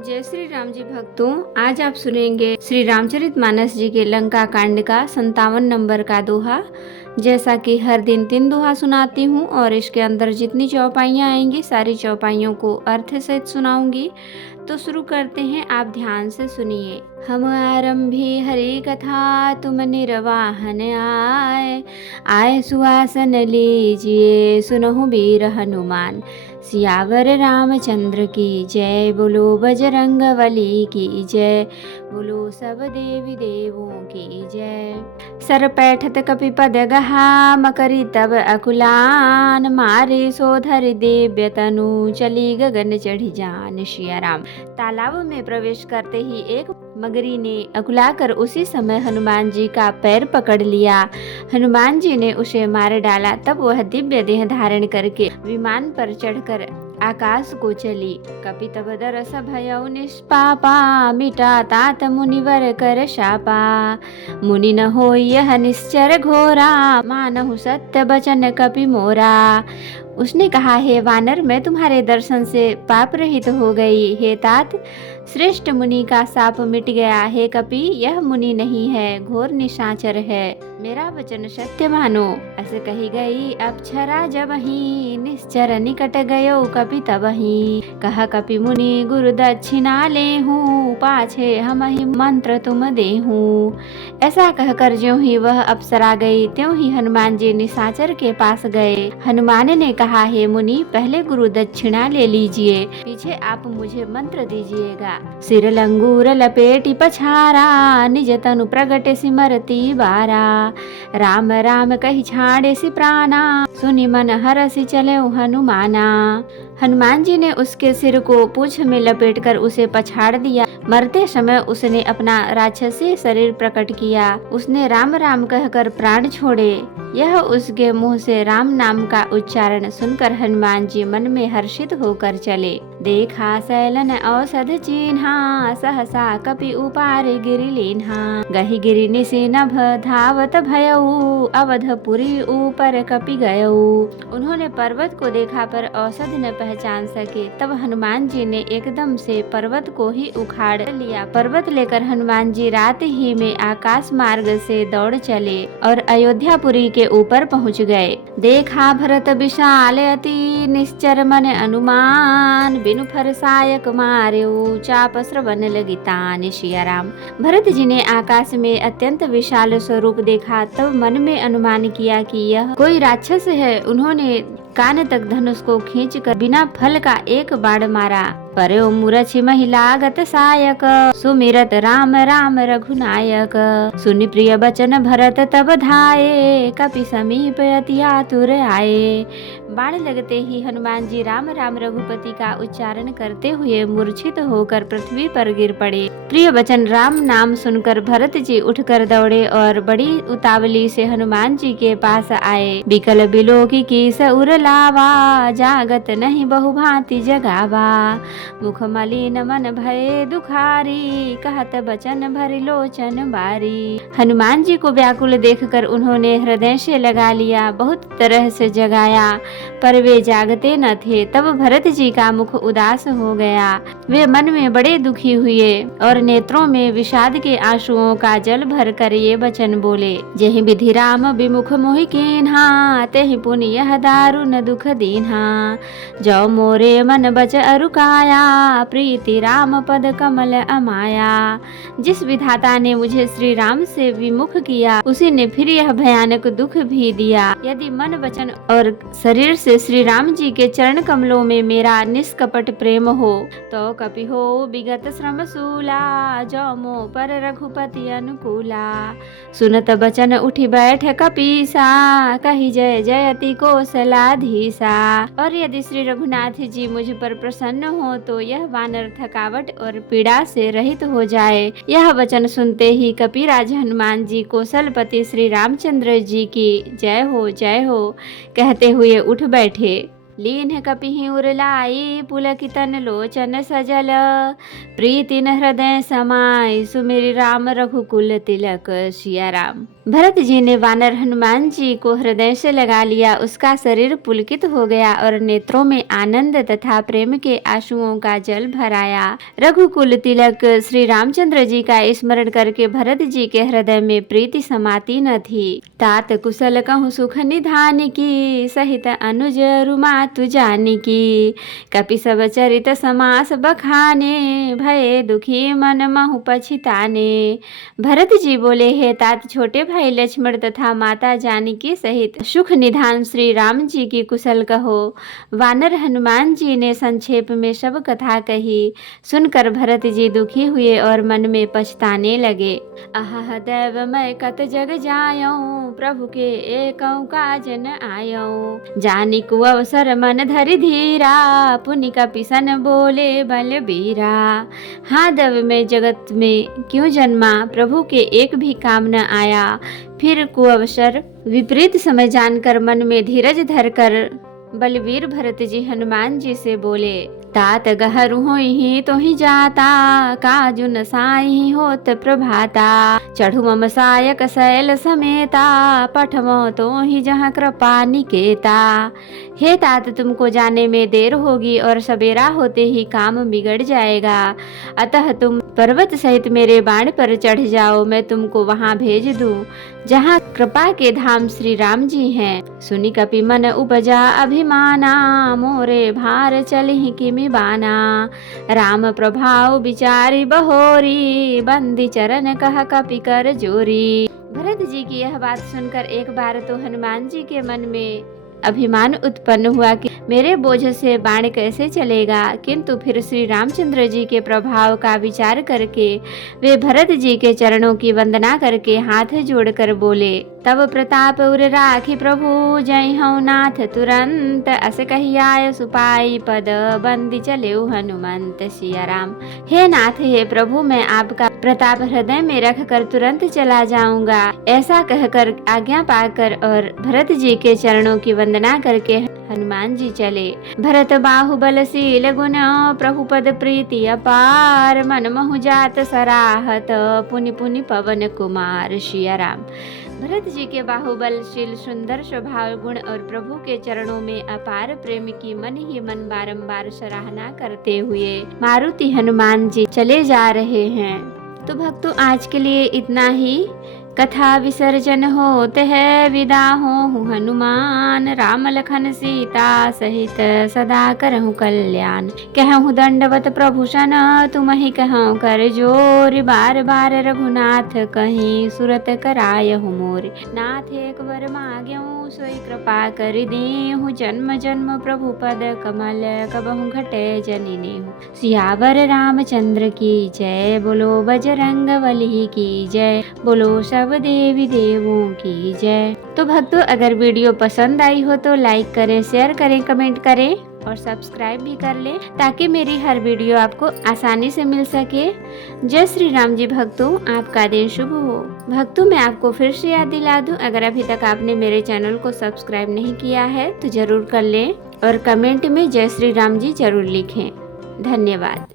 जय श्री राम जी भक्तों, आज आप सुनेंगे श्री रामचरितमानस जी के लंका कांड का 57 नंबर का दोहा। जैसा कि हर दिन 3 दोहा सुनाती हूँ और इसके अंदर जितनी चौपाइयाँ आएंगी सारी चौपाइयों को अर्थ सहित सुनाऊंगी। तो शुरू करते हैं, आप ध्यान से सुनिए। हम आरंभी हरि कथा तुम निर्वाहन आए, आए सुआसन लीजिए सुनहु वीर हनुमान। सियावर रामचंद्र की जय, बोलो बजरंग बली की जय, बोलो सब देवी देवों की जय। सर पैठत कपि पद गहा, मकरी तब अकुलान, मारे सोधर दिव्य तनु, चली गगन चढ़ी जान। सिया राम। तालाब में प्रवेश करते ही एक मगरी ने अकुलाकर उसी समय हनुमान जी का पैर पकड़ लिया। हनुमान जी ने उसे मार डाला। तब वह दिव्य देह धारण करके विमान पर चढ़कर आकाश को चली। कपि तब दरस भयउ निष्पापा, मिटा तात मुनिवर कर शापा। मुनि न होई यह निश्चर घोरा, मानहु सत्य बचन कपि मोरा। उसने कहा, हे वानर, मैं तुम्हारे दर्शन से पाप रहित हो गई। हे तात, श्रेष्ठ मुनि का शाप मिट गया। हे कपि, यह मुनि नहीं है, घोर निशाचर है, मेरा वचन सत्य मानो। ऐसे कही गई अप्सरा जबहि, निश्चर निकट गयो कपि तबहि। कहा कपि मुनि गुरु दक्षिणा लेहूं, पाछे हमहि मंत्र तुम देहूं। ऐसा कहकर ज्यों ही वह अप्सरा गई त्यों ही हनुमान जी निशाचर के पास गए। हनुमान ने कहा, हे मुनि, पहले गुरु दक्षिणा ले लीजिए, पीछे आप मुझे मंत्र दीजिएगा। सिर लंगूर लपेटी पछारा, निज तनु प्रगट सिमरती बारा। राम राम कही छाड़े सी प्राणा, सुनि मन हरसि चले हनुमाना। हनुमान जी ने उसके सिर को पूंछ में लपेटकर उसे पछाड़ दिया। मरते समय उसने अपना राक्षसी शरीर प्रकट किया। उसने राम राम कहकर प्राण छोड़े। यह उसके मुंह से राम नाम का उच्चारण सुनकर हनुमान जी मन में हर्षित होकर चले। देखा सैलन औषध चिन्हा, सहसा कपि उपार गिरि लीन्हा। गहि गिरि निशि नभ धावत भयऊ, अवधपुरी ऊपर कपि गयऊ। उन्होंने पर्वत को देखा पर औषध न पहचान सके। तब हनुमान जी ने एकदम से पर्वत को ही उखाड़ लिया। पर्वत लेकर हनुमान जी रात ही में आकाश मार्ग से दौड़ चले और अयोध्यापुरी के ऊपर पहुंच गए। देखा भरत विशाल अति, निश्चर मन अनुमान। बिनु फरसायक मार्यो, चाप श्रवण लगी तान। सिया राम। भरत जी ने आकाश में अत्यंत विशाल स्वरूप देखा। तब मन में अनुमान किया कि यह कोई राक्षस है। उन्होंने कान तक धनुष को खींचकर बिना फल का एक बाण मारा। परे मूरछि महिलागत सायक, सुमिरत राम राम रघुनायक। सुनि प्रिय बचन भरत तब धाये, कपि समीप अति आतुर आए। बाण लगते ही हनुमान जी राम राम रघुपति का उच्चारण करते हुए मूर्छित होकर पृथ्वी पर गिर पड़े। प्रिय वचन राम नाम सुनकर भरत जी उठकर दौड़े और बड़ी उतावली से हनुमान जी के पास आए। बिकल बिलोकी की सउर लावा, जागत नहीं बहुभांति जगावा। मुख मलिन मन भय दुखारी, कहत बचन भरि लोचन बारी। हनुमान जी को व्याकुल देखकर उन्होंने हृदय से लगा लिया, बहुत तरह से जगाया, पर वे जागते न थे। तब भरत जी का मुख उदास हो गया। वे मन में बड़े दुखी हुए और नेत्रों में विषाद के आंसुओं का जल भर कर ये वचन बोले। जेहि विधि राम विमुख मोहि कीन्हा, तेहि पुनि यह दारुण दुख दीन्हा। जो मोरे मन बच अरुकाया, प्रीति राम पद कमल अमाया। जिस विधाता ने मुझे श्री राम से विमुख किया, उसी ने फिर यह भयानक दुख भी दिया। यदि मन वचन और शरीर से श्री राम जी के चरण कमलों में मेरा निष्कपट प्रेम हो, तो कपि हो विगत श्रम शूला, जो मोह पर रघुपति अनुकूला। सुनत बचन उठी बैठ कपीसा, कही जय जयति कौशलाधीसा। और यदि श्री रघुनाथ जी मुझ पर प्रसन्न हो तो यह वानर थकावट और पीड़ा से रहित हो जाए। यह वचन सुनते ही कपिराज हनुमान जी कौशलपति श्री रामचंद्र जी की जय हो कहते हुए उठ बैठे। लीन कपिहि उरलाई, पुलकितन लोचन सजल। प्रीतिन हृदय समाई, सुमिरि राम रघुकुल तिलक। सिया राम। भरत जी ने वानर हनुमान जी को हृदय से लगा लिया। उसका शरीर पुलकित हो गया और नेत्रों में आनंद तथा प्रेम के आंसुओं का जल भर आया। रघुकुल तिलक श्री रामचंद्र जी का स्मरण करके भरत जी के हृदय में प्रीति समाती न थी। तात कुशल कहूँ सुख निधान की, सहित अनुज रुमातु जानी की। कपि सब चरित समास बखाने, भय दुखी मन महु पछिताने। भरत जी बोले, हे तात छोटे भाई लक्ष्मण तथा माता जानकी सहित सुख निधान श्री राम जी की कुशल कहो। वानर हनुमान जी ने संक्षेप में सब कथा कही। सुनकर भरत जी दुखी हुए और मन में पछताने लगे। अह दैव मैं कत जग जायऊं, प्रभु के एकौ काज न आयऊं। जानिकु अवसर मन धरि धीरा, पुनि कपिसन बोले बलबीरा। हाँ देव मैं जगत में क्यों जन्मा, प्रभु के एक भी काम न आया। फिर कुअवसर विपरीत समय जानकर मन में धीरज धरकर बलवीर भरत जी हनुमान जी से बोले, तात गहरु होहि तो ही जाता, काजु न साई होत प्रभाता। चढ़ु मम सायक शैल समेता, पठमो तो ही जहाँ कृपा निकेता। हे तात तुमको जाने में देर होगी और सवेरा होते ही काम बिगड़ जाएगा। अतः तुम पर्वत सहित मेरे बाण पर चढ़ जाओ, मैं तुमको वहाँ भेज दूं जहाँ कृपा के धाम श्री राम जी हैं। सुनि कपि मन उपजा अभिमाना, मोरे भार चलिहि किमि बाना। राम प्रभाव विचारी बहोरी, बंदी चरण कह कपि कर जोरी। भरत जी की यह बात सुनकर एक बार तो हनुमान जी के मन में अभिमान उत्पन्न हुआ कि मेरे बोझ से बाण कैसे चलेगा, किंतु फिर श्री रामचंद्र जी के प्रभाव का विचार करके वे भरत जी के चरणों की वंदना करके हाथ जोड़कर बोले, तब प्रताप उर राखी प्रभु, जय हूँ नाथ तुरंत। अस कहियाय सुपाई पद, बंदी चले हनुमंत सिया राम। हे नाथ हे प्रभु, मैं आपका प्रताप हृदय में रख कर तुरंत चला जाऊंगा। ऐसा कहकर आज्ञा पाकर और भरत जी के चरणों की वंदना करके हनुमान जी चले। भरत बाहुबलशील गुण, प्रभु पद प्रीति अपार। मन महु जात सराहत, पुनि पुनि पवन कुमार सिया राम। भरत जी के बाहुबलशील सुंदर स्वभाव गुण और प्रभु के चरणों में अपार प्रेम की मन ही मन बारंबार सराहना करते हुए मारुति हनुमान जी चले जा रहे हैं। तो भक्तों आज के लिए इतना ही। कथा विसर्जन होते है, विदा हो हनुमान। राम लखन सीता सहित सदा करहु कल्याण। कहूँ दंडवत प्रभु सन, तुम ही कहूँ कर जोर। बार बार रघुनाथ कहीं, सुरत करायहु मोर। नाथ एक बर माग्यऊ, सोई कृपा कर देहु। जन्म जन्म प्रभु पद कमल, कबहु घटे जनि नेहु। सियावर रामचंद्र की जय, बोलो बजरंग बली की जय, बोलो सब देवी देवों की जय। तो भक्तों अगर वीडियो पसंद आई हो तो लाइक करें, शेयर करें, कमेंट करें और सब्सक्राइब भी कर लें ताकि मेरी हर वीडियो आपको आसानी से मिल सके। जय श्री राम जी भक्तों, आपका दिन शुभ हो। भक्तों मैं आपको फिर से याद दिला दूं, अगर अभी तक आपने मेरे चैनल को सब्सक्राइब नहीं किया है तो जरूर कर लें और कमेंट में जय श्री राम जी जरूर लिखें। धन्यवाद।